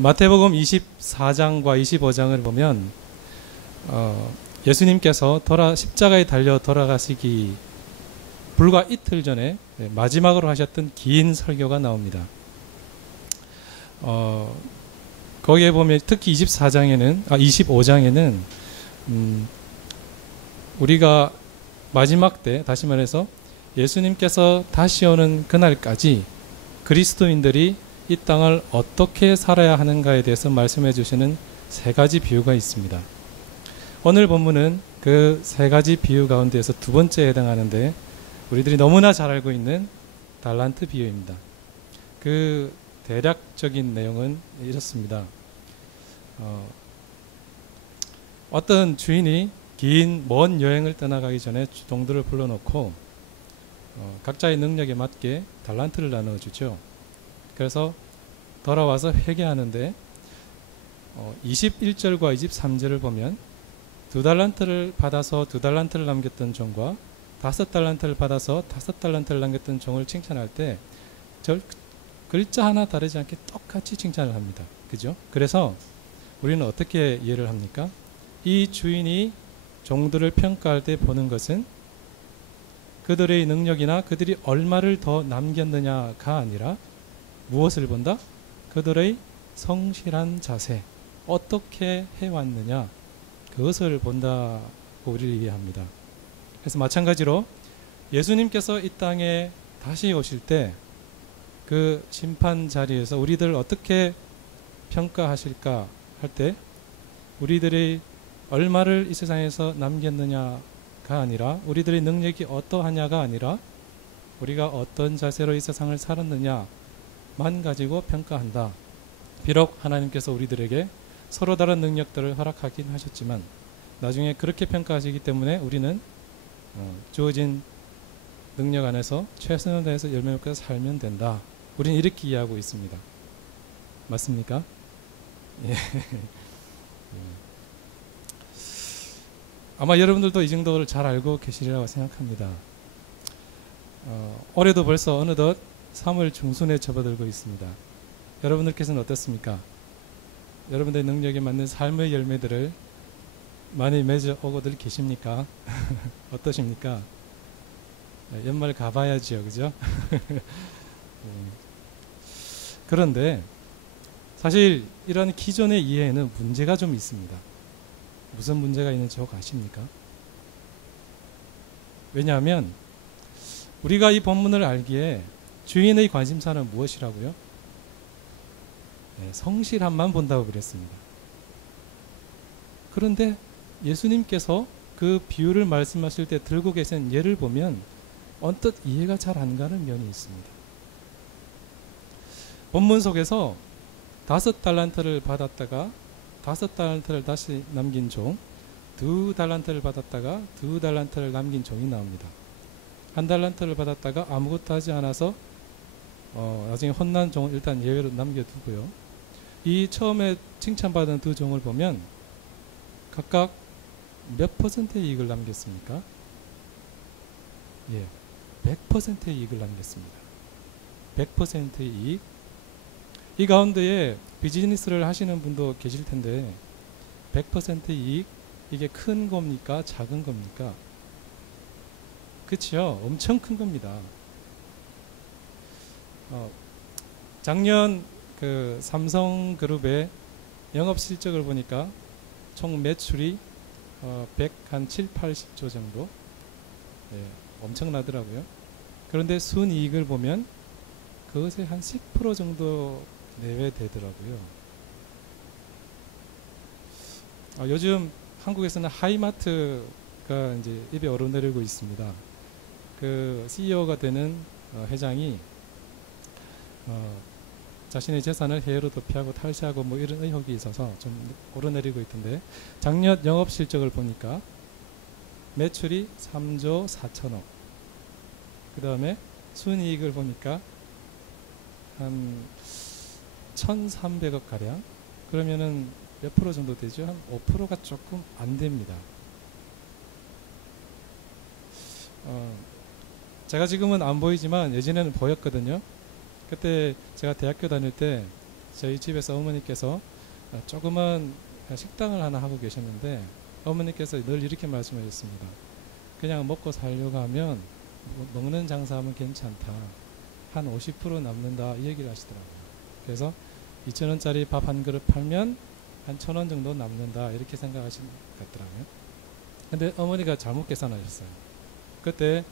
마태복음 24장과 25장을 보면 예수님께서 십자가에 달려 돌아가시기 불과 이틀 전에 마지막으로 하셨던 긴 설교가 나옵니다. 거기에 보면 특히 25장에는 우리가 마지막 때, 다시 말해서 예수님께서 다시 오는 그날까지 그리스도인들이 이 땅을 어떻게 살아야 하는가에 대해서 말씀해 주시는 세 가지 비유가 있습니다. 오늘 본문은 그 세 가지 비유 가운데에서 두 번째에 해당하는데, 우리들이 너무나 잘 알고 있는 달란트 비유입니다. 그 대략적인 내용은 이렇습니다. 어떤 주인이 긴 먼 여행을 떠나가기 전에 종들을 불러놓고 각자의 능력에 맞게 달란트를 나눠주죠. 그래서 돌아와서 회개하는데 21절과 23절을 보면 2달란트를 받아서 2달란트를 남겼던 종과 5달란트를 받아서 5달란트를 남겼던 종을 칭찬할 때 글자 하나 다르지 않게 똑같이 칭찬을 합니다. 그죠? 그래서 우리는 어떻게 이해를 합니까? 이 주인이 종들을 평가할 때 보는 것은 그들의 능력이나 그들이 얼마를 더 남겼느냐가 아니라 무엇을 본다? 그들의 성실한 자세, 어떻게 해왔느냐, 그것을 본다고 우리를 이해합니다. 그래서 마찬가지로 예수님께서 이 땅에 다시 오실 때 그 심판 자리에서 우리들을 어떻게 평가하실까 할 때 우리들이 얼마를 이 세상에서 남겼느냐가 아니라, 우리들의 능력이 어떠하냐가 아니라 우리가 어떤 자세로 이 세상을 살았느냐만 가지고 평가한다. 비록 하나님께서 우리들에게 서로 다른 능력들을 허락하긴 하셨지만 나중에 그렇게 평가하시기 때문에 우리는 주어진 능력 안에서 최선을 다해서 열매 맺고 살면 된다. 우리는 이렇게 이해하고 있습니다. 맞습니까? 예. 아마 여러분들도 이 정도를 잘 알고 계시리라고 생각합니다. 올해도 벌써 어느덧 3월 중순에 접어들고 있습니다. 여러분들께서는 어떻습니까? 여러분들의 능력에 맞는 삶의 열매들을 많이 맺어오고들 계십니까? 어떠십니까? 연말 가봐야죠, 그죠? 그런데 사실 이런 기존의 이해에는 문제가 좀 있습니다. 무슨 문제가 있는지 혹 아십니까? 왜냐하면 우리가 이 본문을 알기에 주인의 관심사는 무엇이라고요? 네, 성실함만 본다고 그랬습니다. 그런데 예수님께서 그 비유를 말씀하실 때 들고 계신 예를 보면 언뜻 이해가 잘 안 가는 면이 있습니다. 본문 속에서 5달란트를 받았다가 5달란트를 다시 남긴 종, 2달란트를 받았다가 2달란트를 남긴 종이 나옵니다. 1달란트를 받았다가 아무것도 하지 않아서 나중에 혼난 종을 일단 예외로 남겨두고요. 이 처음에 칭찬받은 두 종을 보면 각각 몇 퍼센트의 이익을 남겼습니까? 예, 100%의 이익을 남겼습니다. 100%의 이익. 이 가운데에 비즈니스를 하시는 분도 계실 텐데 100%의 이익, 이게 큰 겁니까? 작은 겁니까? 그렇죠? 엄청 큰 겁니다. 작년 그 삼성그룹의 영업 실적을 보니까 총 매출이 107, 80조 정도. 네, 엄청나더라고요. 그런데 순이익을 보면 그것의 한 10% 정도 내외되더라고요. 요즘 한국에서는 하이마트가 이제 입에 오르내리고 있습니다. 그 CEO가 되는 회장이 자신의 재산을 해외로 도피하고 탈세하고 뭐 이런 의혹이 있어서 좀 오르내리고 있던데, 작년 영업 실적을 보니까 매출이 3조 4천억, 그 다음에 순이익을 보니까 한 1,300억 가량. 그러면은 몇 프로 정도 되죠? 한 5%가 조금 안 됩니다. 제가 지금은 안 보이지만 예전에는 보였거든요. 그때 제가 대학교 다닐 때 저희 집에서 어머니께서 조그만 식당을 하나 하고 계셨는데 어머니께서 늘 이렇게 말씀하셨습니다. 그냥 먹고 살려고 하면 먹는 장사하면 괜찮다. 한 50% 남는다 이 얘기를 하시더라고요. 그래서 2,000원짜리 밥 한 그릇 팔면 한 1,000원 정도 남는다 이렇게 생각하신 것 같더라고요. 근데 어머니가 잘못 계산하셨어요. 그때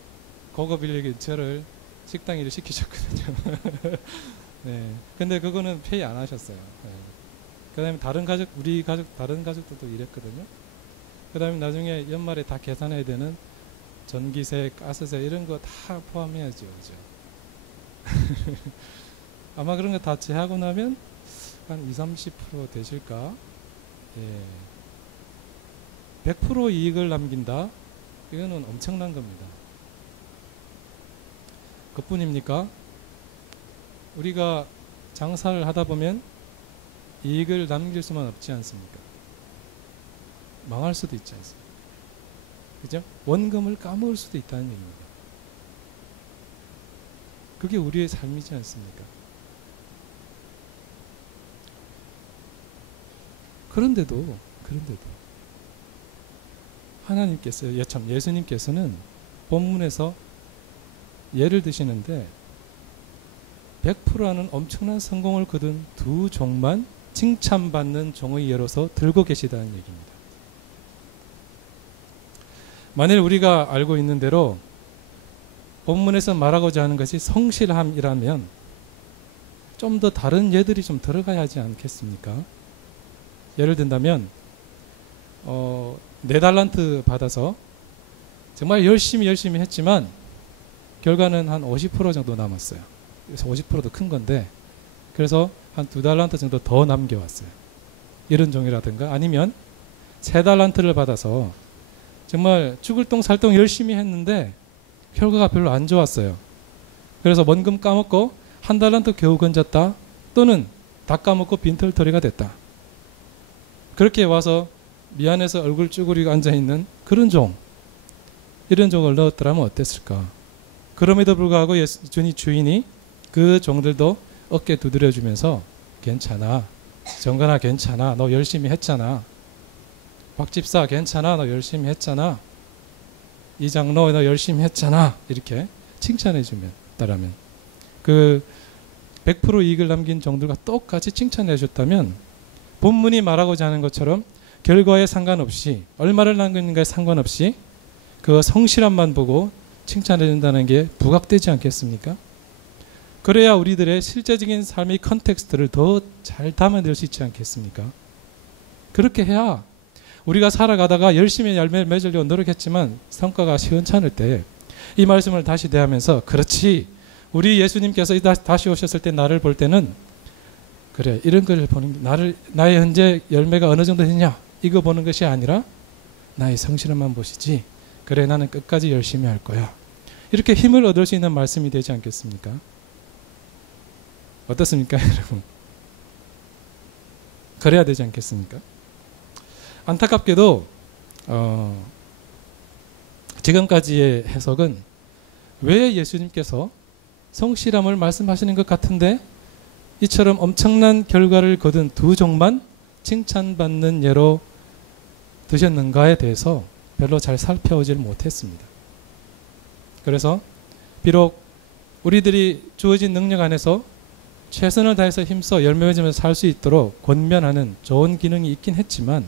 고급 인력인 저를 식당 일을 시키셨거든요. 네. 근데 그거는 페이 안 하셨어요. 네. 그 다음에 우리 가족, 다른 가족들도 이랬거든요. 그 다음에 나중에 연말에 다 계산해야 되는 전기세, 가스세 이런 거 다 포함해야죠. 그죠? 아마 그런 거 다 제하고 나면 한 20-30% 되실까? 예. 100% 이익을 남긴다? 이거는 엄청난 겁니다. 그뿐입니까? 우리가 장사를 하다 보면 이익을 남길 수만 없지 않습니까? 망할 수도 있지 않습니까? 그죠? 원금을 까먹을 수도 있다는 얘기입니다. 그게 우리의 삶이지 않습니까? 그런데도 하나님께서, 참 예수님께서는 본문에서 예를 드시는데 100%라는 엄청난 성공을 거둔 두 종만 칭찬받는 종의 예로서 들고 계시다는 얘기입니다. 만일 우리가 알고 있는 대로 본문에서 말하고자 하는 것이 성실함이라면 좀 더 다른 예들이 좀 들어가야 하지 않겠습니까? 예를 든다면 4달란트 받아서 정말 열심히 했지만 결과는 한 50% 정도 남았어요. 그래서 50%도 큰 건데 그래서 한 2달란트 정도 더 남겨왔어요. 이런 종이라든가 아니면 3달란트를 받아서 정말 죽을 똥 살 똥 열심히 했는데 결과가 별로 안 좋았어요. 그래서 원금 까먹고 1달란트 겨우 건졌다 또는 다 까먹고 빈털터리가 됐다. 그렇게 와서 미안해서 얼굴 쭈그리고 앉아있는 그런 종, 이런 종을 넣었더라면 어땠을까? 그럼에도 불구하고 주인이 그 종들도 어깨 두드려주면서 괜찮아, 정건아 괜찮아, 너 열심히 했잖아, 박집사 괜찮아, 너 열심히 했잖아, 이장로 너 열심히 했잖아, 이렇게 칭찬해주면 따라면 그 100% 이익을 남긴 종들과 똑같이 칭찬해 줬다면 본문이 말하고자 하는 것처럼 결과에 상관없이 얼마를 남겼는가에 상관없이 그 성실함만 보고 칭찬해 준다는 게 부각되지 않겠습니까? 그래야 우리들의 실제적인 삶의 컨텍스트를 더 잘 담아낼 수 있지 않겠습니까? 그렇게 해야 우리가 살아가다가 열심히 열매를 맺으려고 노력했지만 성과가 시원찮을 때 이 말씀을 다시 대하면서 그렇지, 우리 예수님께서 다시 오셨을 때 나를 볼 때는 그래, 이런 걸 보는, 나의 현재 열매가 어느 정도 되냐 이거 보는 것이 아니라 나의 성실함만 보시지, 그래 나는 끝까지 열심히 할 거야, 이렇게 힘을 얻을 수 있는 말씀이 되지 않겠습니까? 어떻습니까 여러분? 그래야 되지 않겠습니까? 안타깝게도 지금까지의 해석은 왜 예수님께서 성실함을 말씀하시는 것 같은데 이처럼 엄청난 결과를 거둔 두 종만 칭찬받는 예로 드셨는가에 대해서 별로 잘 살펴보질 못했습니다. 그래서 비록 우리들이 주어진 능력 안에서 최선을 다해서 힘써 열매 맺으면서 살 수 있도록 권면하는 좋은 기능이 있긴 했지만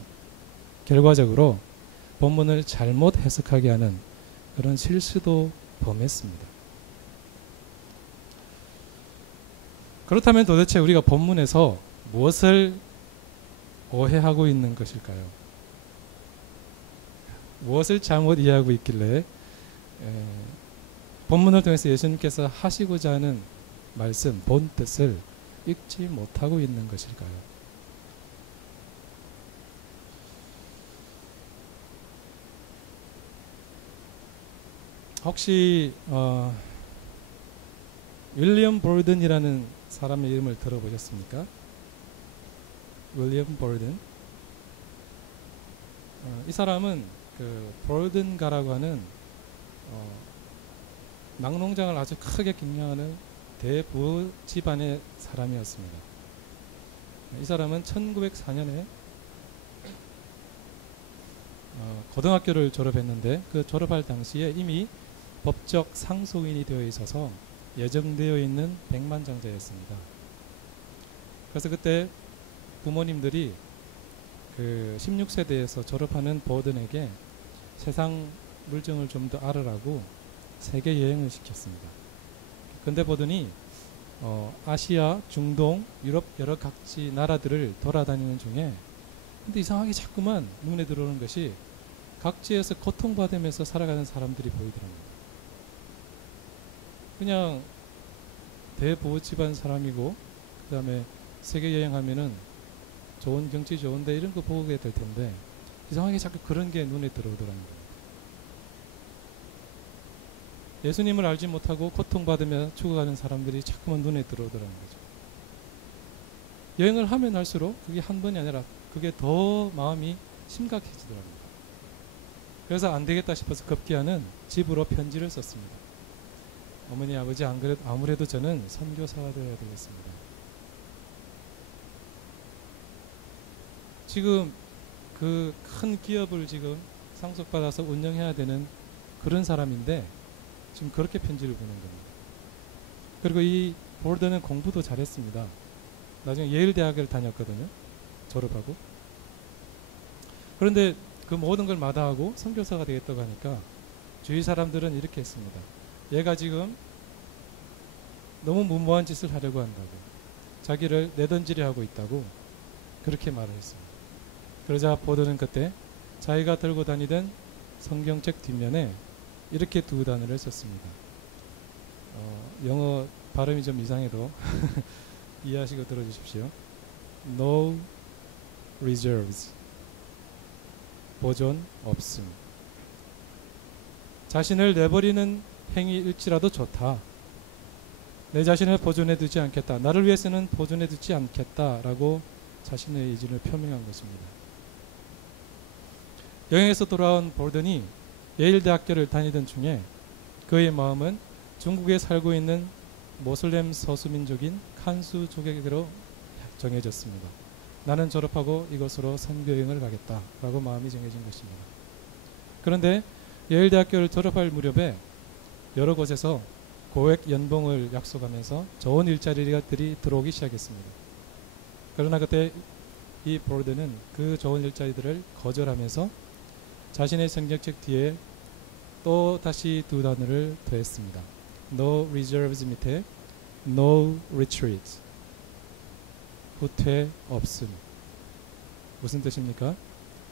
결과적으로 본문을 잘못 해석하게 하는 그런 실수도 범했습니다. 그렇다면 도대체 우리가 본문에서 무엇을 오해하고 있는 것일까요? 무엇을 잘못 이해하고 있길래 본문을 통해서 예수님께서 하시고자 하는 말씀, 본 뜻을 읽지 못하고 있는 것일까요? 혹시 윌리엄 볼든이라는 사람의 이름을 들어보셨습니까? 윌리엄 볼든. 이 사람은 그 볼든가라고 하는 낙농장을 아주 크게 경영하는 대부 집안의 사람이었습니다. 이 사람은 1904년에 고등학교를 졸업했는데 그 졸업할 당시에 이미 법적 상속인이 되어 있어서 예정되어 있는 백만장자였습니다. 그래서 그때 부모님들이 그 16세대에서 졸업하는 보든에게 세상 물정을 좀 더 알으라고 세계 여행을 시켰습니다. 근데 보든이 아시아, 중동, 유럽 여러 각지 나라들을 돌아다니는 중에 근데 이상하게 자꾸만 눈에 들어오는 것이 각지에서 고통받으면서 살아가는 사람들이 보이더랍니다. 그냥 대부호 집안 사람이고 그 다음에 세계 여행하면은 좋은 경치 좋은데 이런 거 보게 될 텐데 이상하게 자꾸 그런 게 눈에 들어오더랍니다. 예수님을 알지 못하고 고통받으며 죽어가는 사람들이 자꾸만 눈에 들어오더라는 거죠. 여행을 하면 할수록 그게 한 번이 아니라 그게 더 마음이 심각해지더랍니다. 그래서 안 되겠다 싶어서 급기야는 집으로 편지를 썼습니다. 어머니 아버지 안 그래도 아무래도 저는 선교사가 되어야 되겠습니다. 지금 그 큰 기업을 지금 상속받아서 운영해야 되는 그런 사람인데 지금 그렇게 편지를 보낸 겁니다. 그리고 이 볼든은 공부도 잘했습니다. 나중에 예일 대학을 다녔거든요. 졸업하고. 그런데 그 모든 걸 마다하고 선교사가 되겠다고 하니까 주위 사람들은 이렇게 했습니다. 얘가 지금 너무 무모한 짓을 하려고 한다고. 자기를 내던지려 하고 있다고 그렇게 말을 했습니다. 그러자 보든은 그때 자기가 들고 다니던 성경책 뒷면에 이렇게 두 단어를 썼습니다. 영어 발음이 좀 이상해도 이해하시고 들어주십시오. No reserves. 보존 없음. 자신을 내버리는 행위일지라도 좋다. 내 자신을 보존해 두지 않겠다. 나를 위해서는 보존해 두지 않겠다라고 자신의 의지를 표명한 것입니다. 여행에서 돌아온 볼든이 예일 대학교를 다니던 중에 그의 마음은 중국에 살고 있는 모슬렘 소수민족인 칸수족에게로 정해졌습니다. 나는 졸업하고 이곳으로 선교여행을 가겠다라고 마음이 정해진 것입니다. 그런데 예일 대학교를 졸업할 무렵에 여러 곳에서 고액 연봉을 약속하면서 좋은 일자리들이 들어오기 시작했습니다. 그러나 그때 이 볼든은 그 좋은 일자리들을 거절하면서 자신의 성경책 뒤에 또 다시 두 단어를 더했습니다. No reserves 밑에 No retreat. 후퇴 없음. 무슨 뜻입니까?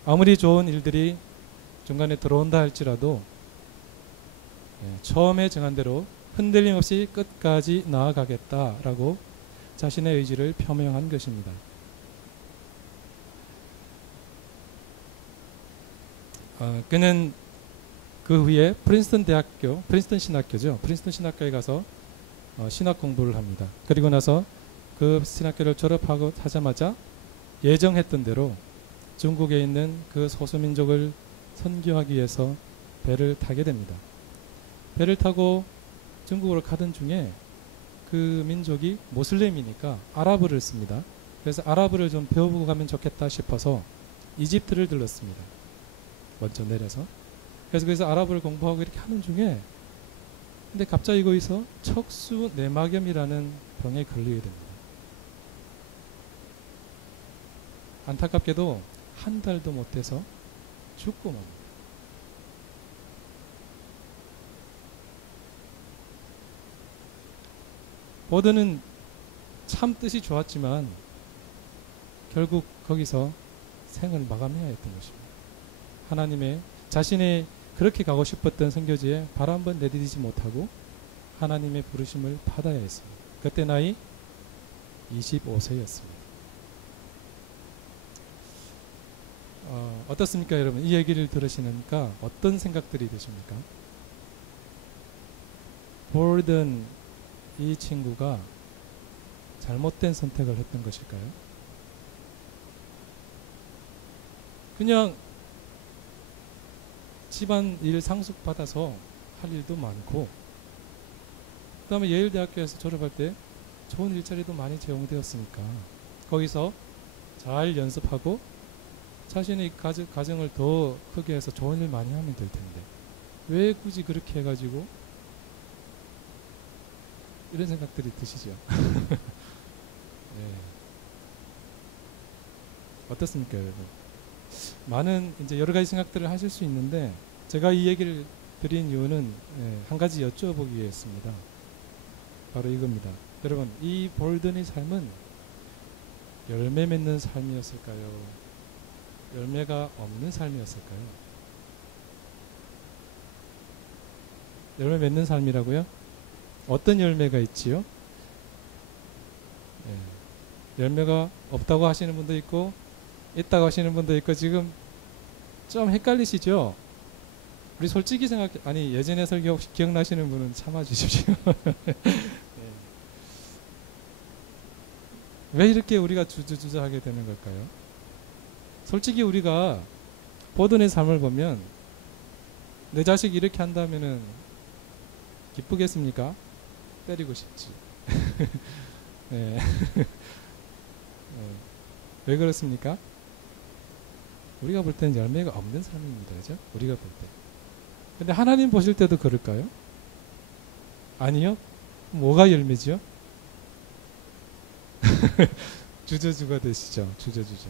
아무리 좋은 일들이 중간에 들어온다 할지라도 처음에 정한 대로 흔들림 없이 끝까지 나아가겠다라고 자신의 의지를 표명한 것입니다. 그는 그 후에 프린스턴 신학교죠. 프린스턴 신학교에 가서 신학 공부를 합니다. 그리고 나서 그 신학교를 졸업하고 하자마자 예정했던 대로 중국에 있는 그 소수민족을 선교하기 위해서 배를 타게 됩니다. 배를 타고 중국으로 가던 중에 그 민족이 모슬렘이니까 아랍어를 씁니다. 그래서 아랍어를 좀 배워보고 가면 좋겠다 싶어서 이집트를 들렀습니다. 먼저 내려서. 그래서 거기서 아랍어를 공부하고 이렇게 하는 중에 근데 갑자기 거기서 척수 내막염이라는 병에 걸리게 됩니다. 안타깝게도 한 달도 못 돼서 죽고 맙니다. 보드는 참 뜻이 좋았지만 결국 거기서 생을 마감해야 했던 것입니다. 하나님의 자신의 그렇게 가고 싶었던 선교지에 발 한 번 내디디지 못하고 하나님의 부르심을 받아야 했습니다. 그때 나이 25세였습니다. 어떻습니까 여러분? 이 얘기를 들으시니까 어떤 생각들이 드십니까? 볼든 이 친구가 잘못된 선택을 했던 것일까요? 그냥 집안 일 상속받아서 할 일도 많고 그 다음에 예일 대학교에서 졸업할 때 좋은 일자리도 많이 제공되었으니까 거기서 잘 연습하고 자신의 가정을 더 크게 해서 좋은 일 많이 하면 될 텐데 왜 굳이 그렇게 해가지고 이런 생각들이 드시죠? 네. 어떻습니까, 여러분? 많은 이제 여러 가지 생각들을 하실 수 있는데 제가 이 얘기를 드린 이유는 한 가지 여쭤보기 위해였습니다. 바로 이겁니다. 여러분, 이 볼든의 삶은 열매 맺는 삶이었을까요? 열매가 없는 삶이었을까요? 열매 맺는 삶이라고요? 어떤 열매가 있지요? 열매가 없다고 하시는 분도 있고 있다고 하시는 분도 있고 지금 좀 헷갈리시죠? 우리 솔직히 아니 예전에 설교 혹시 기억나시는 분은 참아 주십시오. 왜 이렇게 우리가 주저하게 되는 걸까요? 솔직히 우리가 보든의 삶을 보면 내 자식이 이렇게 한다면은 기쁘겠습니까? 때리고 싶지. 네. 왜 그렇습니까? 우리가 볼 때는 열매가 없는 삶입니다. 그죠? 우리가 볼 때. 근데 하나님 보실 때도 그럴까요? 아니요. 뭐가 열매죠? 주저주가 되시죠. 주저주저.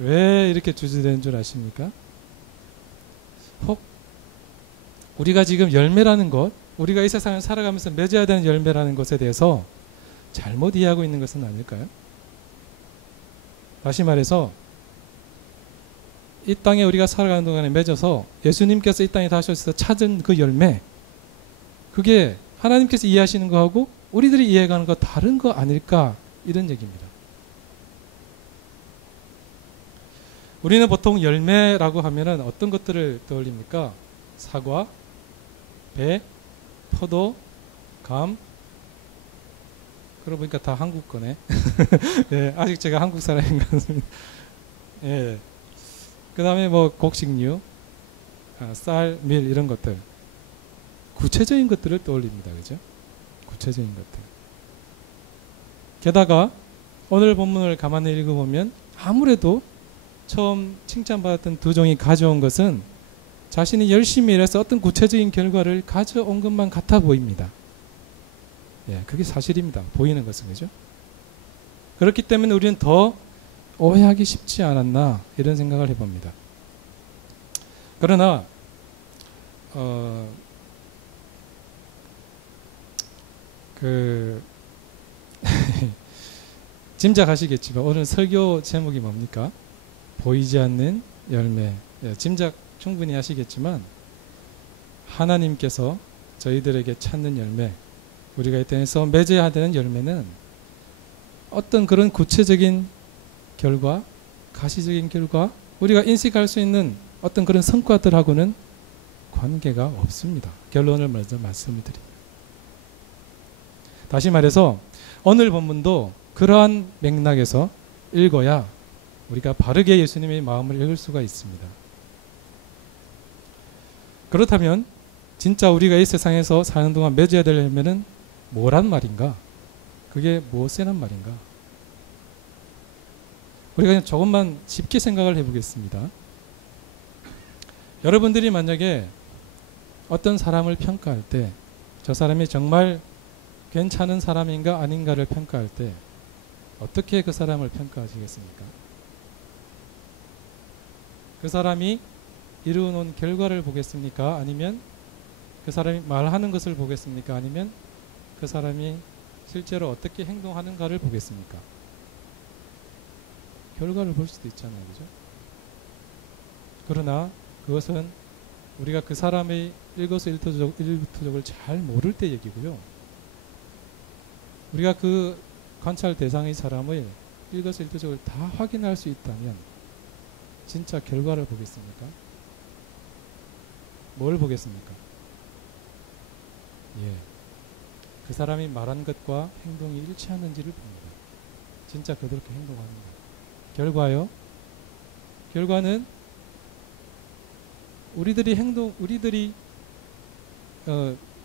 왜 이렇게 주저되는 줄 아십니까? 혹 우리가 지금 열매라는 것, 우리가 이 세상을 살아가면서 맺어야 되는 열매라는 것에 대해서 잘못 이해하고 있는 것은 아닐까요? 다시 말해서 이 땅에 우리가 살아가는 동안에 맺어서 예수님께서 이 땅에 다시 오셔서 찾은 그 열매, 그게 하나님께서 이해하시는 거하고 우리들이 이해하는 거 다른 거 아닐까, 이런 얘기입니다. 우리는 보통 열매라고 하면은 어떤 것들을 떠올립니까? 사과, 배, 포도, 감. 그러고 보니까 다 한국 거네. 예, 아직 제가 한국 사람인 것 같습니다. 예. 그 다음에 뭐 곡식류, 쌀, 밀 이런 것들. 구체적인 것들을 떠올립니다. 그죠? 구체적인 것들. 게다가 오늘 본문을 가만히 읽어보면 아무래도 처음 칭찬받았던 두 종이 가져온 것은 자신이 열심히 일해서 어떤 구체적인 결과를 가져온 것만 같아 보입니다. 예, 그게 사실입니다. 보이는 것은. 그죠? 그렇기 때문에 우리는 더 오해하기 쉽지 않았나, 이런 생각을 해봅니다. 그러나 짐작하시겠지만 오늘 설교 제목이 뭡니까? 보이지 않는 열매. 예, 짐작 충분히 하시겠지만 하나님께서 저희들에게 찾는 열매, 우리가 이 땅에서 맺어야 되는 열매는 어떤 그런 구체적인 결과, 가시적인 결과, 우리가 인식할 수 있는 어떤 그런 성과들하고는 관계가 없습니다. 결론을 먼저 말씀을 드립니다. 다시 말해서 오늘 본문도 그러한 맥락에서 읽어야 우리가 바르게 예수님의 마음을 읽을 수가 있습니다. 그렇다면 진짜 우리가 이 세상에서 사는 동안 맺어야 될 열매는 뭐란 말인가? 그게 무엇이란 말인가? 우리가 그냥 조금만 쉽게 생각을 해보겠습니다. 여러분들이 만약에 어떤 사람을 평가할 때 저 사람이 정말 괜찮은 사람인가 아닌가를 평가할 때 어떻게 그 사람을 평가하시겠습니까? 그 사람이 이루어놓은 결과를 보겠습니까? 아니면 그 사람이 말하는 것을 보겠습니까? 아니면 그 사람이 실제로 어떻게 행동하는가를 보겠습니까? 결과를 볼 수도 있잖아요. 그죠? 그러나 그것은 우리가 그 사람의 일거수일투족을 잘 모를 때 얘기고요. 우리가 그 관찰 대상의 사람의 일거수일투족을 다 확인할 수 있다면 진짜 결과를 보겠습니까? 뭘 보겠습니까? 예, 그 사람이 말한 것과 행동이 일치하는지를 봅니다. 진짜 그렇게 행동하는가? 결과요? 결과는 우리들이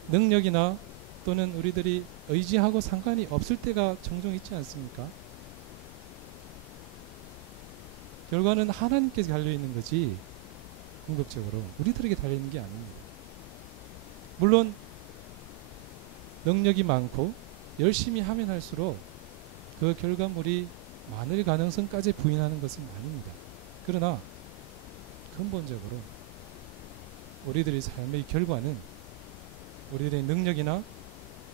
능력이나 또는 우리들이 의지하고 상관이 없을 때가 종종 있지 않습니까? 결과는 하나님께 달려 있는 거지 궁극적으로 우리들에게 달려 있는 게 아닙니다. 물론 능력이 많고 열심히 하면 할수록 그 결과물이 많을 가능성까지 부인하는 것은 아닙니다. 그러나 근본적으로 우리들의 삶의 결과는 우리들의 능력이나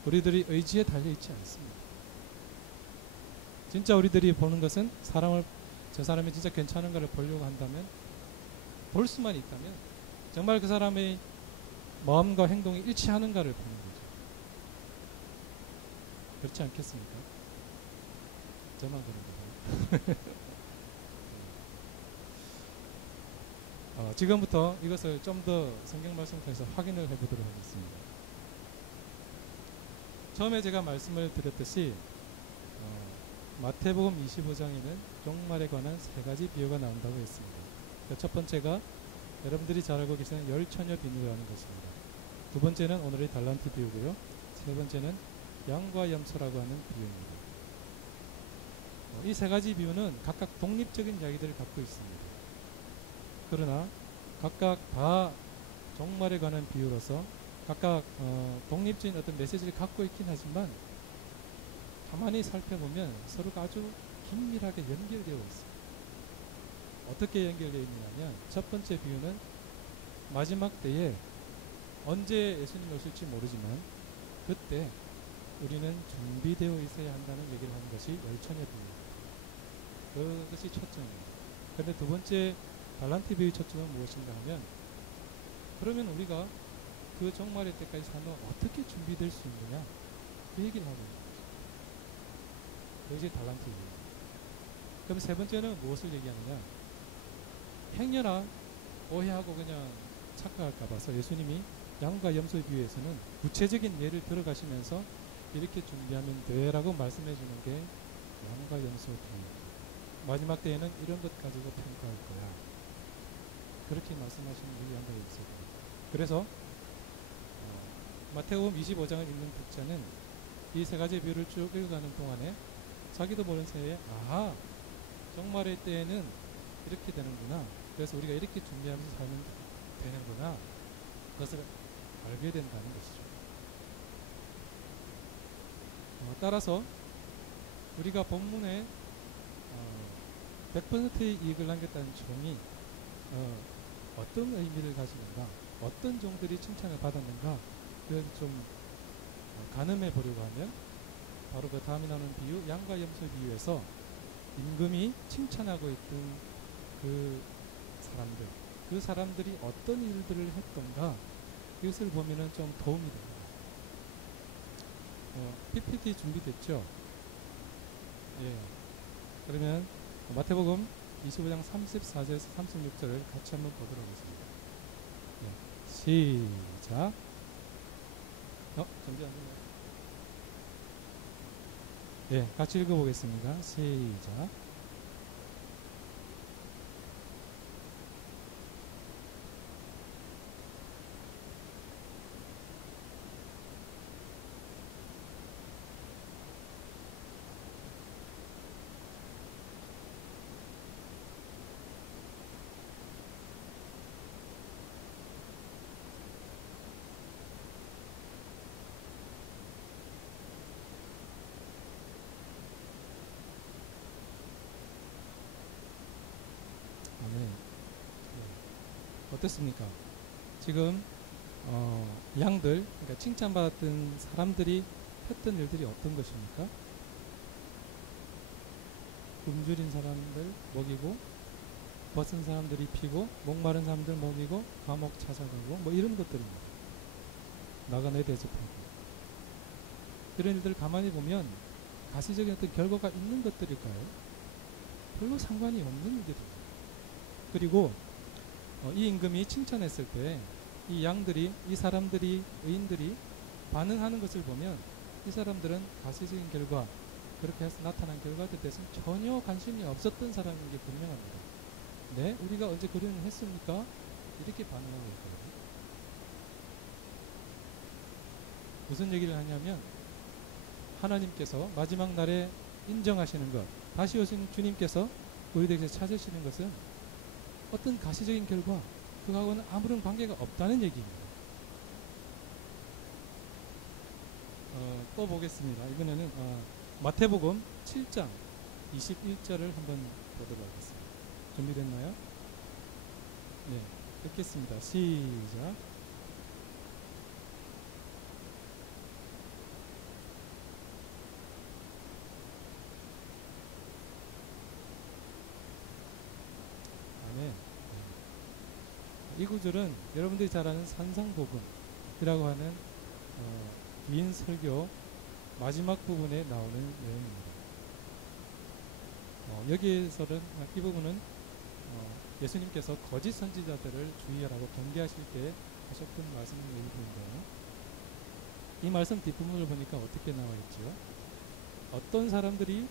우리들의 의지에 달려있지 않습니다. 진짜 우리들이 보는 것은 저 사람이 진짜 괜찮은가를 보려고 한다면, 볼 수만 있다면 정말 그 사람의 마음과 행동이 일치하는가를 보는 거죠. 그렇지 않겠습니까? 저만 그런 거죠. 지금부터 이것을 좀 더 성경 말씀을 통해서 확인을 해보도록 하겠습니다. 처음에 제가 말씀을 드렸듯이 마태복음 25장에는 종말에 관한 세 가지 비유가 나온다고 했습니다. 첫 번째가 여러분들이 잘 알고 계시는 열처녀 비유라는 것입니다. 두 번째는 오늘의 달란트 비유고요. 세 번째는 양과 염소라고 하는 비유입니다. 이 세 가지 비유는 각각 독립적인 이야기들을 갖고 있습니다. 그러나 각각 다 종말에 관한 비유로서 각각 독립적인 어떤 메시지를 갖고 있긴 하지만 가만히 살펴보면 서로가 아주 긴밀하게 연결되어 있습니다. 어떻게 연결되어 있느냐면 첫 번째 비유는 마지막 때에 언제 예수님이 오실지 모르지만 그때 우리는 준비되어 있어야 한다는 얘기를 하는 것이 열처녀 비유입니다. 그것이 초점입니다. 그런데 두 번째 달란트 비유의 초점은 무엇인가 하면 그러면 우리가 그 종말의 때까지 살면 어떻게 준비될 수 있느냐 그 얘기를 하고 있는 거죠. 그것이 달란트 비유입니다. 그럼 세 번째는 무엇을 얘기하느냐, 행여나 오해하고 그냥 착각할까 봐서 예수님이 양과 염소의 비유에서는 구체적인 예를 들어가시면서 이렇게 준비하면 돼라고 말씀해 주는 게 양과 염소의 비유입니다. 마지막 때에는 이런 것 가지고 평가할 거야. 그렇게 말씀하시는 이유가 있습니다. 그래서 마태복음 25장을 읽는 독자는 이 세 가지 비유를 쭉 읽어가는 동안에 자기도 모르는 사이에 종말의 때에는 이렇게 되는구나. 그래서 우리가 이렇게 준비하면서 살면 되는구나. 그것을 알게 된다는 것이죠. 따라서 우리가 본문에 100%의 이익을 남겼다는 종이 어떤 의미를 가지는가, 어떤 종들이 칭찬을 받았는가, 그걸 좀 가늠해 보려고 하면 바로 그 다음에 나오는 비유, 양과 염소 비유에서 임금이 칭찬하고 있던 그 사람들이 어떤 일들을 했던가, 이것을 보면은 좀 도움이 됩니다. PPT 준비됐죠? 예. 그러면 마태복음 25장 34절에서 36절을 같이 한번 보도록 하겠습니다. 예. 시작. 준비 안 되나요? 예, 같이 읽어보겠습니다. 시작. 어떻습니까? 지금 양들, 그러니까 칭찬받았던 사람들이 했던 일들이 어떤 것입니까? 굶주린 사람들 먹이고, 벗은 사람들이 입히고, 목마른 사람들 먹이고, 감옥 찾아가고, 뭐 이런 것들입니다. 나그네 대접하고. 이런 일들을 가만히 보면 가시적인 어떤 결과가 있는 것들일까요? 별로 상관이 없는 일들입니다. 그리고 이 임금이 칭찬했을 때 이 양들이, 이 사람들이, 의인들이 반응하는 것을 보면 이 사람들은 가시적인 결과, 그렇게 해서 나타난 결과들에 대해서는 전혀 관심이 없었던 사람인 게 분명합니다. 네? 우리가 언제 그런 일 했습니까? 이렇게 반응하고 있거든요. 무슨 얘기를 하냐면 하나님께서 마지막 날에 인정하시는 것, 다시 오신 주님께서 우리들에게 찾으시는 것은 어떤 가시적인 결과, 그하고는 아무런 관계가 없다는 얘기입니다. 또 보겠습니다. 이번에는 마태복음 7장 21절을 한번 보도록 하겠습니다. 준비됐나요? 네, 읽겠습니다. 시작. 아멘. 이 구절은 여러분들이 잘 아는 산상복음이라고 하는 긴 설교 마지막 부분에 나오는 내용입니다. 여기에서는 이 부분은 예수님께서 거짓 선지자들을 주의하라고 경계하실 때 하셨던 말씀의 일부인데요. 이 말씀 뒷부분을 보니까 어떻게 나와 있죠? 어떤 사람들이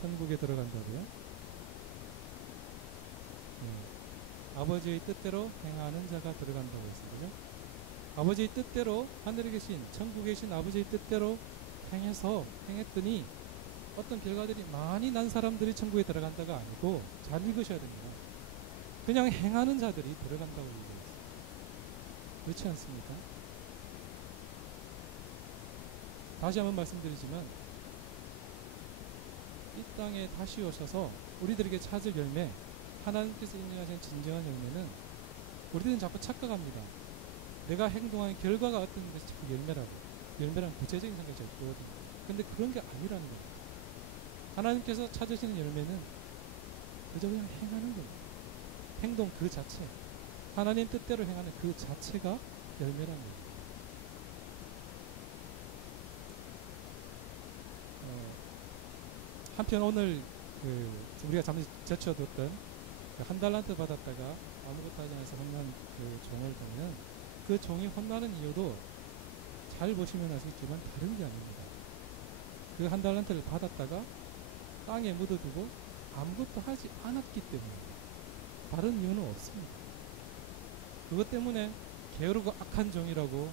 천국에 들어간다고요? 아버지의 뜻대로 행하는 자가 들어간다고 했어요. 아버지의 뜻대로 하늘에 계신 천국에 계신 아버지의 뜻대로 행했더니 어떤 결과들이 많이 난 사람들이 천국에 들어간다가 아니고, 잘 읽으셔야 됩니다. 그냥 행하는 자들이 들어간다고 얘기했어요. 그렇지 않습니까? 다시 한번 말씀드리지만 이 땅에 다시 오셔서 우리들에게 찾을 열매, 하나님께서 인정하신 진정한 열매는, 우리들은 자꾸 착각합니다. 내가 행동하는 결과가 어떤 것이 자꾸 열매라는 구체적인 생각이 자꾸 들거든요. 근데 그런 게 아니라는 거예요. 하나님께서 찾으시는 열매는 그저 그냥 행하는 거예요. 행동 그 자체, 하나님 뜻대로 행하는 그 자체가 열매라는 거예요. 한편 오늘 우리가 잠시 제쳐뒀던 한 달란트 받았다가 아무것도 하지 않아서 혼난 그 종을 보면, 그 종이 혼나는 이유도 잘 보시면 아시겠지만 다른 게 아닙니다. 그 한 달란트를 받았다가 땅에 묻어두고 아무것도 하지 않았기 때문에, 다른 이유는 없습니다. 그것 때문에 게으르고 악한 종이라고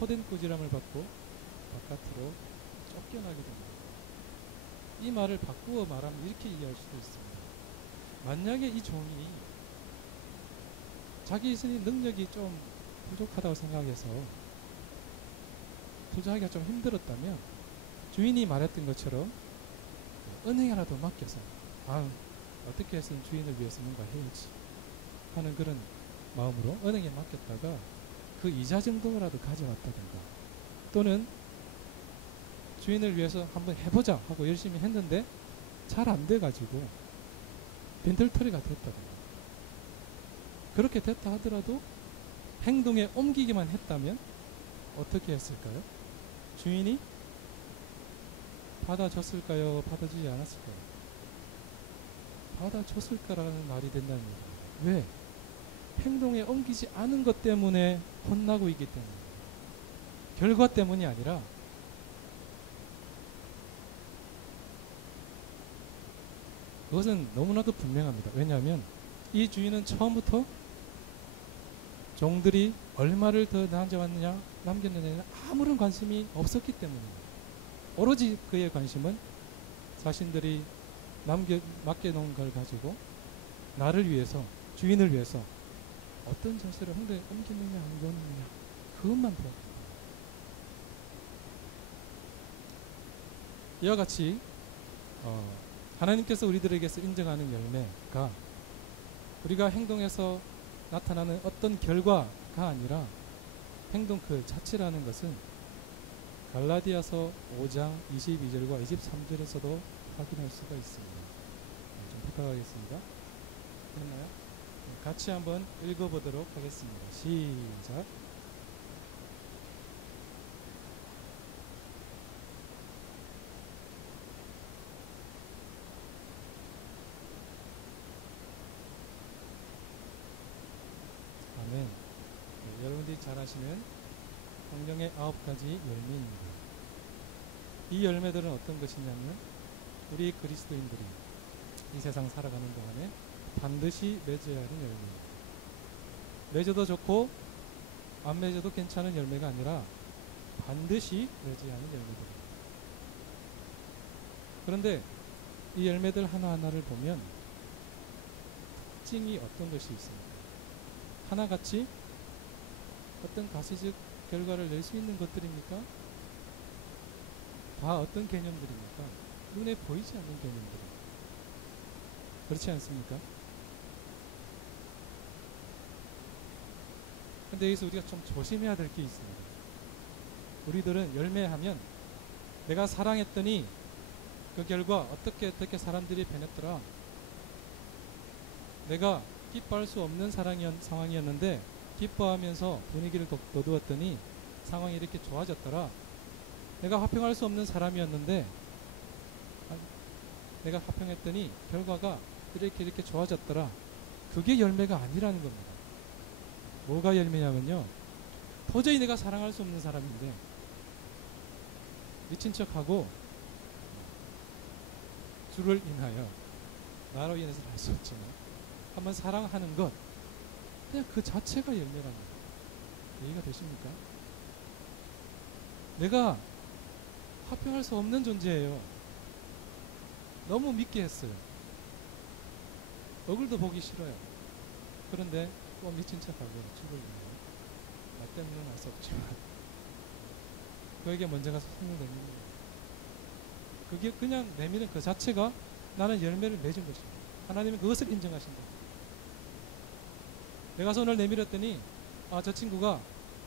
헛된 꾸지람을 받고 바깥으로 쫓겨나게 됩니다. 이 말을 바꾸어 말하면 이렇게 이해할 수도 있습니다. 만약에 이 종이 자기 자신의 능력이 좀 부족하다고 생각해서 투자하기가 좀 힘들었다면, 주인이 말했던 것처럼 은행이라도 맡겨서 어떻게 해서든 주인을 위해서 뭔가 해야지 하는 그런 마음으로 은행에 맡겼다가 그 이자 정도라도 가져왔다든가, 또는 주인을 위해서 한번 해보자 하고 열심히 했는데 잘 안 돼가지고 빈털터리가 됐다든가, 그렇게 됐다 하더라도 행동에 옮기기만 했다면 어떻게 했을까요? 주인이 받아줬을까요? 받아주지 않았을까요? 받아줬을까라는 말이 된다는 얘기입니다. 왜? 행동에 옮기지 않은 것 때문에 혼나고 있기 때문에, 결과 때문이 아니라 그것은 너무나도 분명합니다. 왜냐하면 이 주인은 처음부터 종들이 얼마를 더 남겼느냐에 아무런 관심이 없었기 때문입니다. 오로지 그의 관심은 자신들이 맡겨놓은 걸 가지고 나를 위해서, 주인을 위해서 어떤 자세로 행동에 옮기느냐 안 옮기느냐, 그것만 보았습니다. 이와 같이 하나님께서 우리들에게서 인정하는 열매가 우리가 행동에서 나타나는 어떤 결과가 아니라 행동 그 자체라는 것은 갈라디아서 5장 22절과 23절에서도 확인할 수가 있습니다. 좀 부탁하겠습니다. 됐나요? 같이 한번 읽어보도록 하겠습니다. 시작. 아멘. 네, 여러분들이 잘 아시는 성경의 9가지 열매입니다. 이 열매들은 어떤 것이냐면, 우리 그리스도인들이 이 세상 살아가는 동안에 반드시 맺어야 하는 열매입니다. 맺어도 좋고 안 맺어도 괜찮은 열매가 아니라 반드시 맺어야 하는 열매들입니다. 그런데 이 열매들 하나하나를 보면 특징이 어떤 것이 있습니까? 하나같이 어떤 가시적 결과를 낼 수 있는 것들입니까? 다 어떤 개념들입니까? 눈에 보이지 않는 개념들. 그렇지 않습니까? 근데 여기서 우리가 좀 조심해야 될 게 있습니다. 우리들은 열매하면 내가 사랑했더니 그 결과 어떻게 사람들이 변했더라. 내가 기뻐할 수 없는 상황이었는데 기뻐하면서 분위기를 돋우었더니 상황이 이렇게 좋아졌더라. 내가 화평할 수 없는 사람이었는데 내가 화평했더니 결과가 이렇게 좋아졌더라. 그게 열매가 아니라는 겁니다. 뭐가 열매냐면요, 도저히 내가 사랑할 수 없는 사람인데 미친 척하고 주를 인하여 나로 인해서 할 수 없지만 한번 사랑하는 것, 그냥 그 자체가 열매랍니다. 이해가 되십니까? 내가 화평할 수 없는 존재예요. 너무 믿게 했어요. 얼굴도 보기 싫어요. 그런데 또 미친 척하고 주를 인하여 나 때문은 할 수 없지만 그에게 먼저 가서 손을 내미는 거예요. 그게 그냥 내미는 그 자체가 나는 열매를 맺은 것입니다. 하나님은 그것을 인정하신다. 내가 손을 내밀었더니 저 친구가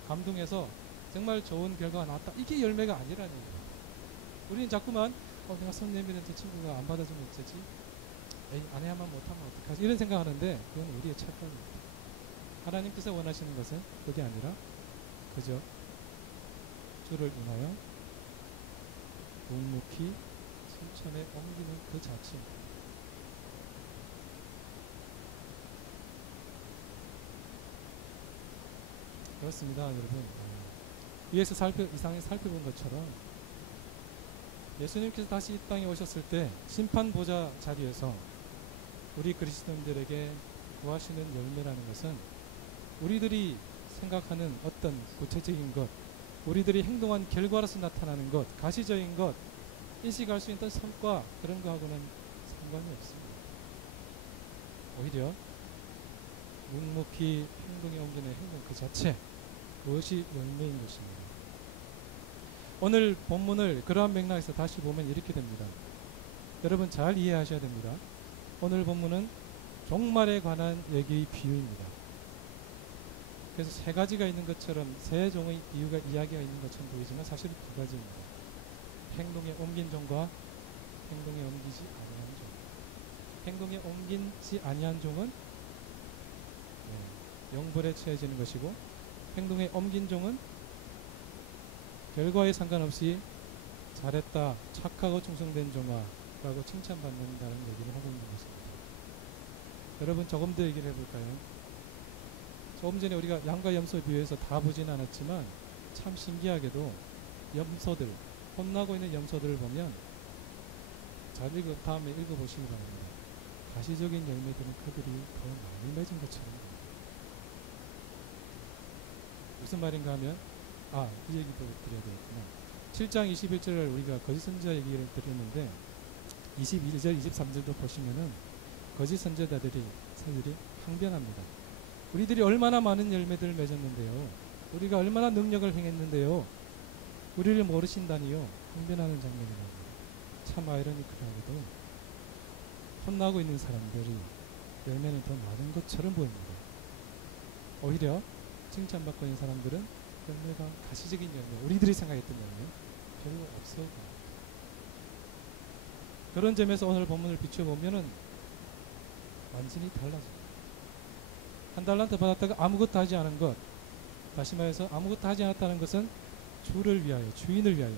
감동해서 정말 좋은 결과가 나왔다. 이게 열매가 아니라는 얘기예요. 우리는 자꾸만 내가 손 내밀었는데 친구가 안 받아주면 어쩌지? 안 해야만 못하면 어떡하지? 이런 생각하는데 그건 우리의 착각입니다. 하나님께서 원하시는 것은 그게 아니라 그저 주를 인하여 묵묵히 실천에 옮기는 그 자체입니다. 그렇습니다, 여러분. 위에서 이상히 살펴본 것처럼 예수님께서 다시 이 땅에 오셨을 때 심판보좌 자리에서 우리 그리스도인들에게 구하시는 열매라는 것은 우리들이 생각하는 어떤 구체적인 것, 우리들이 행동한 결과로서 나타나는 것, 가시적인 것, 인식할 수 있는 성과, 그런 거하고는 상관이 없습니다. 오히려 묵묵히 행동에 옮기는 행동 그 자체, 그것이 열매인 것입니다. 오늘 본문을 그러한 맥락에서 다시 보면 이렇게 됩니다. 여러분 잘 이해하셔야 됩니다. 오늘 본문은 종말에 관한 얘기의 비유입니다. 그래서 세 가지가 있는 것처럼 세 종의 이야기가 있는 것처럼 보이지만 사실 두 가지입니다. 행동에 옮긴 종과 행동에 옮기지 아니한 종. 행동에 옮기지 아니한 종은 영벌에 처해지는 것이고, 행동에 옮긴 종은 결과에 상관없이 잘했다, 착하고 충성된 종아 라고 칭찬받는다는 얘기를 하고 있는 것입니다. 여러분 조금 더 얘기를 해볼까요? 조금 전에 우리가 양과 염소 비유해서 다 보지는 않았지만 참 신기하게도 염소들, 혼나고 있는 염소들을 보면 잘 다음에 읽어보시기 바랍니다. 가시적인 열매들은 그들이 더 많이 맺은 것처럼 보입니다. 무슨 말인가 하면 이 얘기도 드려야 되겠구나. 7장 21절을 우리가 거짓 선지자 얘기를 드렸는데 21절, 23절도 보시면은 거짓 선지자들이 항변합니다. 우리들이 얼마나 많은 열매들을 맺었는데요. 우리가 얼마나 능력을 행했는데요. 우리를 모르신다니요. 항변하는 장면이라고. 참 아이러니컬하게도 혼나고 있는 사람들이 열매는 더 많은 것처럼 보입니다. 오히려 칭찬받고 있는 사람들은 열매가 가시적인 열매, 우리들이 생각했던 열매 별로 없어 보입니다. 그런 점에서 오늘 본문을 비춰보면은 완전히 달라집니다. 한 달란트 받았다가 아무것도 하지 않은 것, 다시 말해서 아무것도 하지 않았다는 것은 주를 위하여, 주인을 위하여,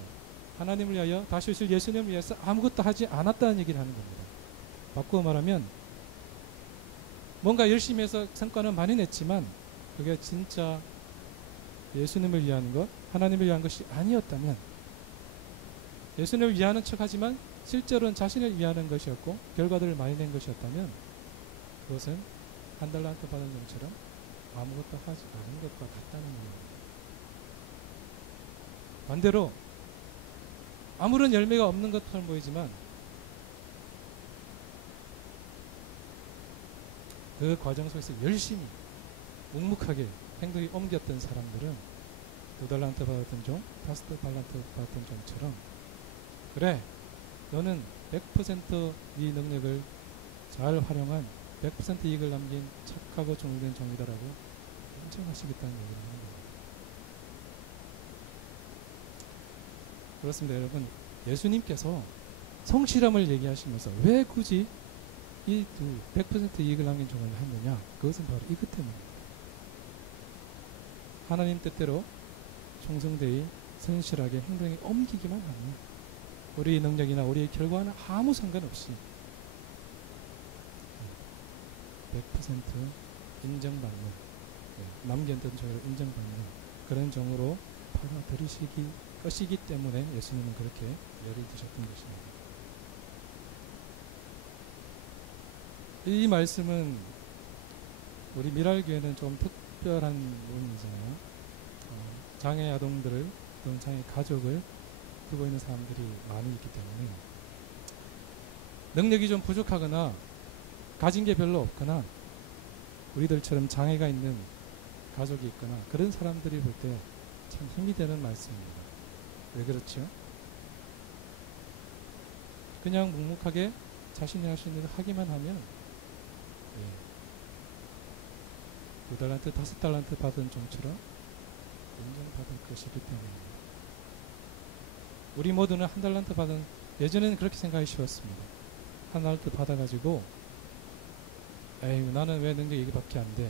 하나님을 위하여, 다시 오실 예수님을 위해서 아무것도 하지 않았다는 얘기를 하는 겁니다. 바꾸어 말하면 뭔가 열심히 해서 성과는 많이 냈지만 그게 진짜 예수님을 위하는 것, 하나님을 위한 것이 아니었다면, 예수님을 위하는 척하지만 실제로는 자신을 위하는 것이었고 결과들을 많이 낸 것이었다면 그것은 한 달란트 받은 종처럼 아무것도 하지 않은 것과 같다는 얘기입니다. 반대로 아무런 열매가 없는 것처럼 보이지만 그 과정 속에서 열심히 묵묵하게 행동이 옮겼던 사람들은 2달란트 받았던 종, 5달란트 받았던 종처럼 그래 너는 100%네 능력을 잘 활용한 100% 이익을 남긴 착하고 종된 종이다라고 인정하시겠다는 얘기를 하는 겁니다. 그렇습니다. 여러분 예수님께서 성실함을 얘기하시면서 왜 굳이 이 100% 이익을 남긴 종을 했느냐? 그것은 바로 이것 때문입니다. 하나님 뜻대로 충성되이 성실하게 행동이 옮기기만 하면 우리의 능력이나 우리의 결과는 아무 상관없이 100% 인정받는 남겼던 종으로 인정받는 그런 종으로 받아들이시기 것이기 때문에 예수님은 그렇게 예를 드셨던 것입니다. 이 말씀은 우리 미랄교회는 좀 특별한 부분이잖아요. 장애 아동들을 또는 장애 가족을 두고 있는 사람들이 많이 있기 때문에 능력이 좀 부족하거나 가진 게 별로 없거나 우리들처럼 장애가 있는 가족이 있거나 그런 사람들이 볼 때 참 힘이 되는 말씀입니다. 왜 그렇죠? 그냥 묵묵하게 자신이 할 수 있는 걸 하기만 하면 2달란트, 5달란트 받은 종처럼 인정받을 것이기 때문입니다. 우리 모두는 1달란트 받은 예전에는 그렇게 생각이 쉬웠습니다. 1달란트 받아가지고 에휴 나는 왜 능력이 이거밖에 안 돼.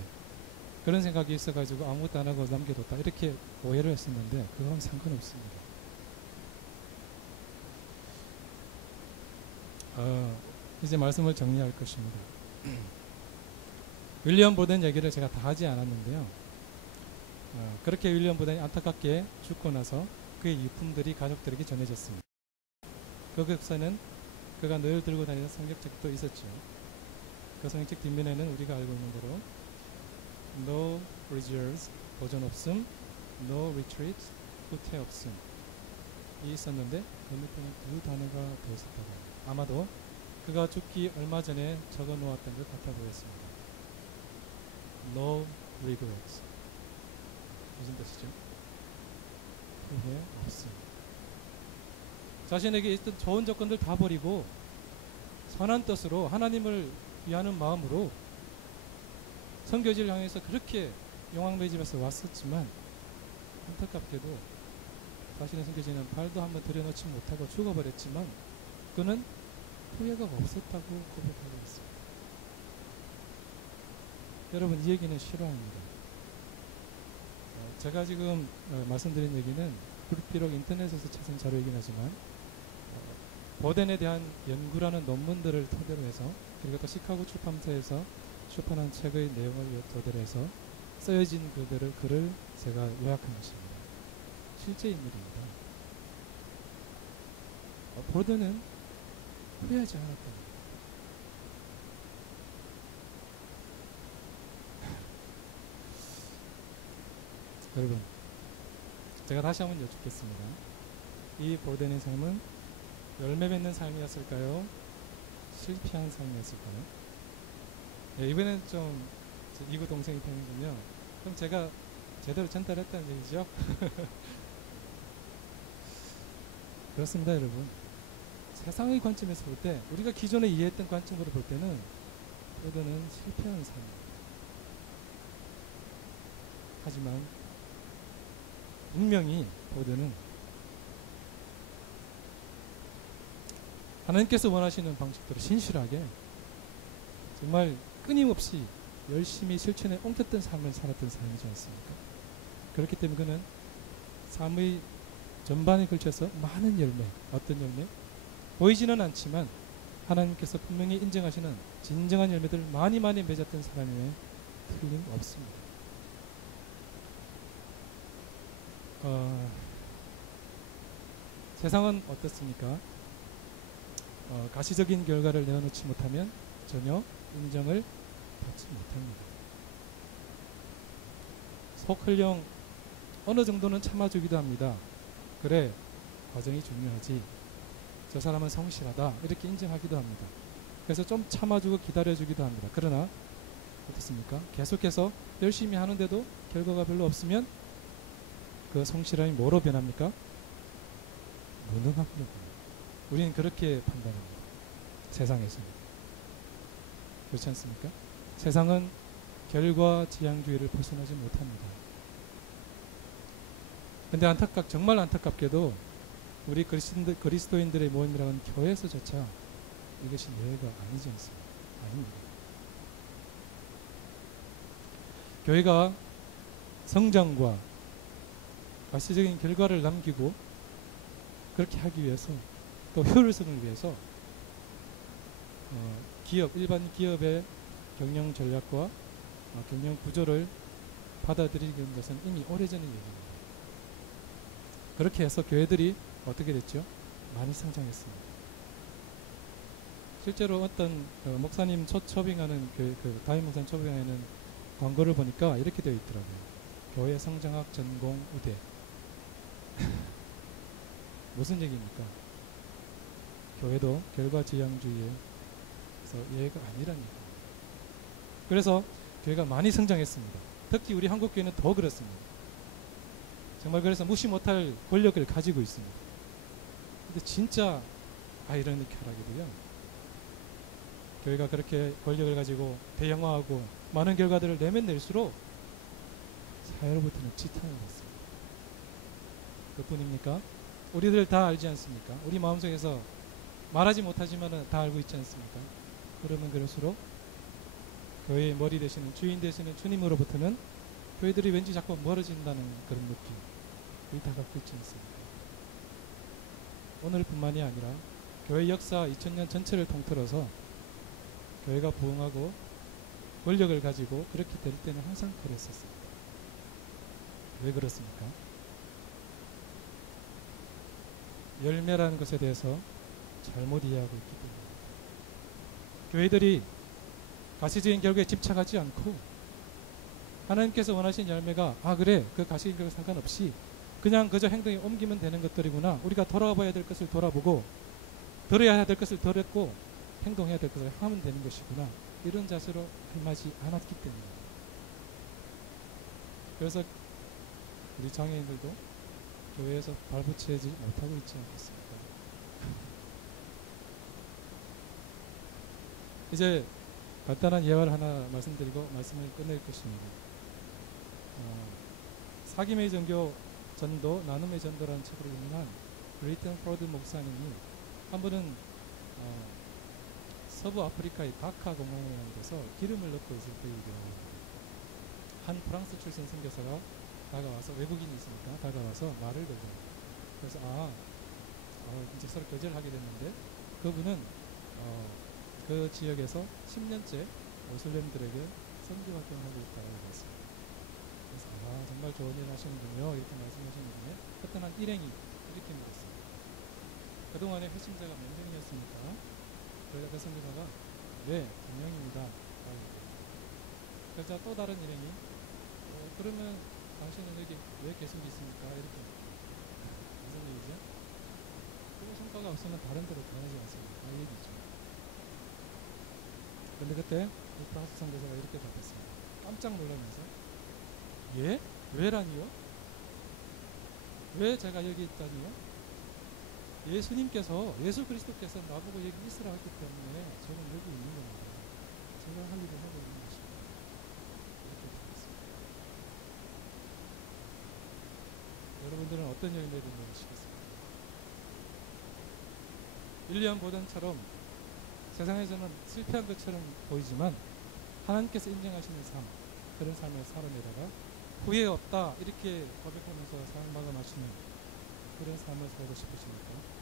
그런 생각이 있어가지고 아무것도 안 하고 남겨뒀다. 이렇게 오해를 했었는데 그거랑 상관없습니다. 이제 말씀을 정리할 것입니다. 윌리엄 보덴 얘기를 제가 다 하지 않았는데요. 그렇게 윌리엄 보덴이 안타깝게 죽고 나서 그의 유품들이 가족들에게 전해졌습니다. 그 격서는 그가 늘 들고 다니는 성경책도 있었죠. 그 성경책 뒷면에는 우리가 알고 있는 대로 No reserves, 보존 없음, No retreat, 후퇴 없음 이 있었는데 그 밑에는 두 단어가 더 있었다고 합니다. 아마도 그가 죽기 얼마 전에 적어 놓았던 것 같아 보였습니다. No regrets. 무슨 뜻이죠? 후회 없음. 자신에게 있던 좋은 조건들 다 버리고 선한 뜻으로 하나님을 위하는 마음으로 선교지를 향해서 그렇게 용왕배 집에서 왔었지만 안타깝게도 자신의 선교지는 발도 한번 들여놓지 못하고 죽어버렸지만 그는 후회가 없었다고 고백하고 있습니다. 여러분 이 얘기는 실화입니다. 제가 지금 말씀드린 얘기는 비록 인터넷에서 찾은 자료이긴 하지만 보덴에 대한 연구라는 논문들을 토대로 해서 그리고 또 시카고 출판사에서 출판한 책의 내용을 토대로 해서 쓰여진 글을 제가 요약한 것입니다. 실제 인물입니다. 보덴은 후회하지 않았다. 여러분, 제가 다시 한번 여쭙겠습니다. 이 보덴의 삶은 열매 맺는 삶이었을까요? 실패한 삶이었을까요? 네, 이번엔 좀 이구 동생이 되는군요. 그럼 제가 제대로 전달했다는 얘기죠? 그렇습니다, 여러분. 세상의 관점에서 볼 때, 우리가 기존에 이해했던 관점으로 볼 때는 보덴은 실패한 삶입니다. 하지만 분명히 보덴은 하나님께서 원하시는 방식대로 신실하게 정말 끊임없이 열심히 실천에 옮겼던 삶을 살았던 사람이지 않습니까? 그렇기 때문에 그는 삶의 전반에 걸쳐서 많은 열매, 어떤 열매? 보이지는 않지만 하나님께서 분명히 인정하시는 진정한 열매들을 많이 맺었던 사람임에 틀림없습니다. 세상은 어떻습니까? 가시적인 결과를 내어놓지 못하면 전혀 인정을 받지 못합니다. 속흘령 어느 정도는 참아주기도 합니다. 그래, 과정이 중요하지. 저 사람은 성실하다. 이렇게 인정하기도 합니다. 그래서 좀 참아주고 기다려주기도 합니다. 그러나 어떻습니까? 계속해서 열심히 하는데도 결과가 별로 없으면 그 성실함이 뭐로 변합니까? 무능함으로. 우리는 그렇게 판단합니다. 세상에서는. 그렇지 않습니까? 세상은 결과지향주의를 벗어나지 못합니다. 근데 정말 안타깝게도 우리 그리스도인들의 모임이라고 하는 교회에서조차 이것이 예외가 아니지 않습니까? 아닙니다. 교회가 성장과 가시적인 결과를 남기고 그렇게 하기 위해서 또 효율성을 위해서 일반 기업의 경영 전략과 경영 구조를 받아들이는 것은 이미 오래전의 얘기입니다. 그렇게 해서 교회들이 어떻게 됐죠? 많이 성장했습니다. 실제로 어떤 목사님 초빙하는 다임 목사님 초빙하는 광고를 보니까 이렇게 되어 있더라고요. 교회 성장학 전공 우대. 무슨 얘기입니까? 교회도 결과지향주의에서 예가 아니라는 얘기입니다. 그래서 교회가 많이 성장했습니다. 특히 우리 한국교회는 더 그렇습니다. 정말 그래서 무시 못할 권력을 가지고 있습니다. 근데 진짜 아이러니컬하게도요. 교회가 그렇게 권력을 가지고 대형화하고 많은 결과들을 내면낼수록 사회로부터는 지탄을 받습니다. 그뿐입니까? 우리들 다 알지 않습니까? 우리 마음속에서 말하지 못하지만 다 알고 있지 않습니까? 그러면 그럴수록 교회의 머리 되시는 주인 되시는 주님으로부터는 교회들이 왠지 자꾸 멀어진다는 그런 느낌, 그게 다가고 있지 않습니까? 오늘뿐만이 아니라 교회 역사 2000년 전체를 통틀어서 교회가 부흥하고 권력을 가지고 그렇게 될 때는 항상 그랬었습니다. 왜 그렇습니까? 열매라는 것에 대해서 잘못 이해하고 있기 때문입니다. 교회들이 가시적인 결과에 집착하지 않고 하나님께서 원하신 열매가 그래 그 가시적인 결과 상관없이 그냥 그저 행동에 옮기면 되는 것들이구나. 우리가 돌아봐야 될 것을 돌아보고 들어야 될 것을 들었고 행동해야 될 것을 하면 되는 것이구나. 이런 자세로 임하지 않았기 때문입니다. 그래서 우리 장애인들도 교회에서 발붙이지 못하고 있지 않겠습니까? 이제 간단한 예화를 하나 말씀드리고 말씀을 끝낼 것입니다. 사김의 전교 전도, 나눔의 전도라는 책으로 유명한 브레이튼 포드 목사님이 한 번은 서부 아프리카의 다카 공항이라는 데서 기름을 넣고 있을 때 한 프랑스 출신 선교사가 다가와서, 외국인이 있으니까 다가와서 말을 걸고, 그래서 이제 서로 교제를 하게 됐는데, 그분은 그 지역에서 10년째 모슬렘들에게 선교 활동을 하고 있다고 했습니다. 그래서 정말 좋은 일 하시는군요 이렇게 말씀하셨는데, 어떤 한 일행이 이렇게 물었습니다. 그동안의 회심자가 몇 명이었습니까? 그러자 그 선교사가 네, 2명입니다. 그러자 또 다른 일행이 그러면 당신은 여기 왜 계속 있습니까? 이렇게. 무슨 얘기죠? 그거 성과가 없으면 다른 데로 가야지 않습니까? 이 얘기죠. 그런데 그때 프랑스 선교사가 이렇게 답했습니다. 깜짝 놀라면서 예? 왜라니요? 왜 제가 여기 있다니요? 예수 그리스도께서 나보고 여기 있으라 했기 때문에 저는 여기 있는 겁니다. 제가 할 일을 하고 있는 것입니다. 이렇게 답했습니다. 여러분들은 어떤 열매를 내시겠습니까? 윌리엄 보던처럼 세상에서는 실패한 것처럼 보이지만 하나님께서 인정하시는 삶, 그런 삶을 살아내다가 후회 없다 이렇게 고백하면서 삶을 마감하시는 그런 삶을 살고 싶으십니까?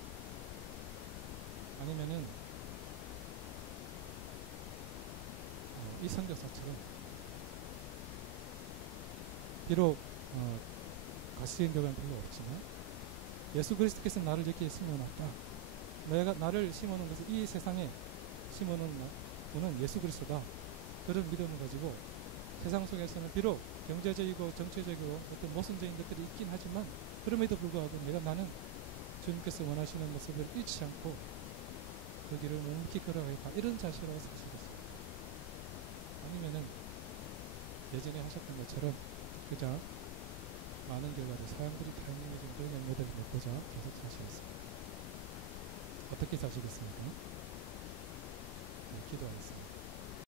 아니면은 이 선교사처럼 비록 가시적인 결과는 별로 없지만 예수 그리스도께서 나를 이렇게 심어놨다. 내가 나를 심어놓은 것은 이 세상에 심어놓은 분은 예수 그리스도다. 그런 믿음을 가지고 세상 속에서는 비록 경제적이고 정치적이고 어떤 모순적인 것들이 있긴 하지만 그럼에도 불구하고 나는 주님께서 원하시는 모습을 잃지 않고 그 길을 묵묵히 걸어가겠다. 이런 자세로 사시겠습니다. 아니면은 예전에 하셨던 것처럼 그저 많은 결과를 사람들이 다 있는 일인데 열매들을 맺고자 계속 사시겠습니다. 어떻게 사시겠습니까? 네, 기도하겠습니다.